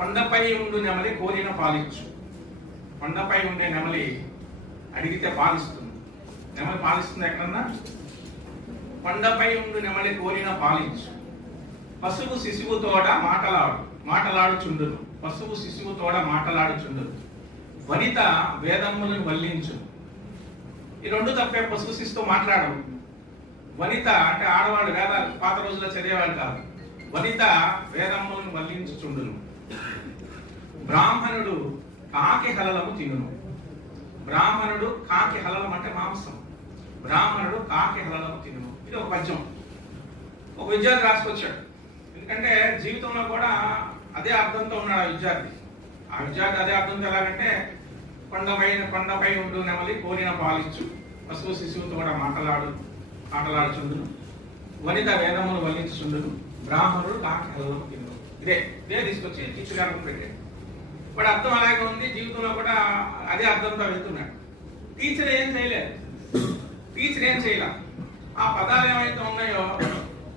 కొండపై ఉండు నెమలి కోరిన పాలించు. కొండపై ఉండే నెమలి అడిగితే పాలిస్తుంది. నెమలి పాలిస్తుంది ఎక్కడన్నా? కొండపై ఉండు నెమలి కోరిన పాలించు. పశువు శిశువు తోడ మాటలాడు మాటలాడుచుండును. పశువు శిశువు తోడ మాటలాడుచుండును. వనిత వేదములను వల్లించు ఈ రెండు తప్పే పశువు శిశుతో మాట్లాడవు. వనిత అంటే ఆడవాళ్ళు వేదాలు పాత రోజుల్లో చదివేవాళ్ళు కాదు. వనిత వేదములను వల్లించుచుండును. బ్రాహ్మణుడు కాకి హలలము తినును. బ్రాహ్మణుడు కాకి హలలం అంటే మాంసం. బ్రాహ్మణుడు కాకి హలలము తినును. ఇది ఒక పద్యం. ఒక విద్యార్థి రాసుకొచ్చాడు. ఎందుకంటే జీవితంలో కూడా అదే అర్థంతో ఉన్నాడు ఆ విద్యార్థి. ఆ విద్యార్థి అదే అర్థంతో ఎలాగంటే కొండపై కొండపై ఉండు నెమలి కోరిన పాలిచ్చు పశువు శిశువుతో కూడా మాటలాడు మాటలాడుచుండును. వనిత వేదమును వల్లించుచుండును. బ్రాహ్మణుడు కాకి హలలము తినును. ఇదే ఇదే తీసుకొచ్చి టీచర్ పెట్టాడు వాడు అర్థం అలాగే ఉంది జీవితంలో కూడా అదే అర్థంతో వెళ్తున్నాడు. టీచర్ ఏం చేయలేదు. టీచర్ ఏం చేయలే. ఆ పదాలు ఏమైతే ఉన్నాయో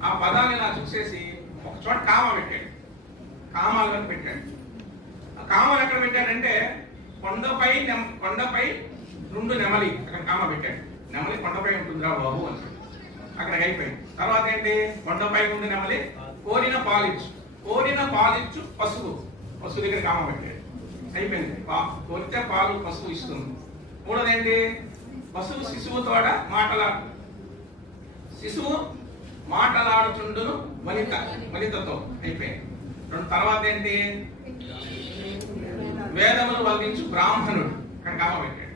ఆ పదాలు ఇలా చూసేసి ఒక చోట కామ పెట్టాడు. కామాలు పెట్టాడు. ఆ కామాలు ఎక్కడ పెట్టాడంటే కొండపై నెమ- కొండపై రెండు నెమలి అక్కడ కామ పెట్టాడు. నెమలి కొండపై ఉంటుందిరా బాబు అని అక్కడ అయిపోయింది. తర్వాత ఏంటి? కొండపై ఉండి నెమలి కోరిన పాలిచ్చు. కోరిన పాలిచ్చు పసుపు. పశువు దగ్గర కామ పెట్టాడు అయిపోయింది. పా- కోరితే పాలు పశువు ఇస్తుంది. మూడోది ఏంటి? పశువు శిశువు తోడ మాటలాడు. శిశువు మాటలాడుచుండును వనిత వనితతో. అయిపోయింది. రెండు తర్వాత ఏంటి? వేదములు వల్లించు బ్రాహ్మణుడు. ఇక్కడ కామ పెట్టాడు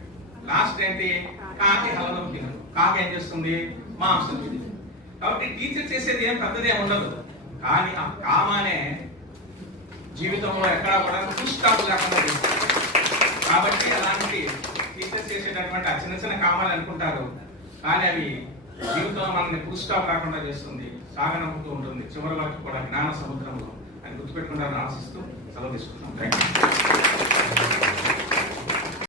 లాస్ట్ ఏంటి? కాకి హలనం తినడు. కాకి ఏం చేస్తుంది? మాంసం తినదు కాబట్టి టీచర్ చేసేది ఏం పెద్దది ఏమి ఉండదు. కానీ ఆ కామానే జీవితంలో ఎక్కడా కూడా పుష్టాపు లేకుండా కాబట్టి అలాంటి టీచర్ చేసేటటువంటి ఆ చిన్న చిన్న కామాలు అనుకుంటారు. కానీ అవి జీవితంలో మనల్ని పుష్టాపు రాకుండా చేస్తుంది. సాగనంపుతూ ఉంటుంది. చివరి వరకు కూడా జ్ఞాన సముద్రంలో. అని గుర్తుపెట్టుకుంటారని ఆశిస్తూ సెలవు తీసుకుంటాం థ్యాంక్ యూ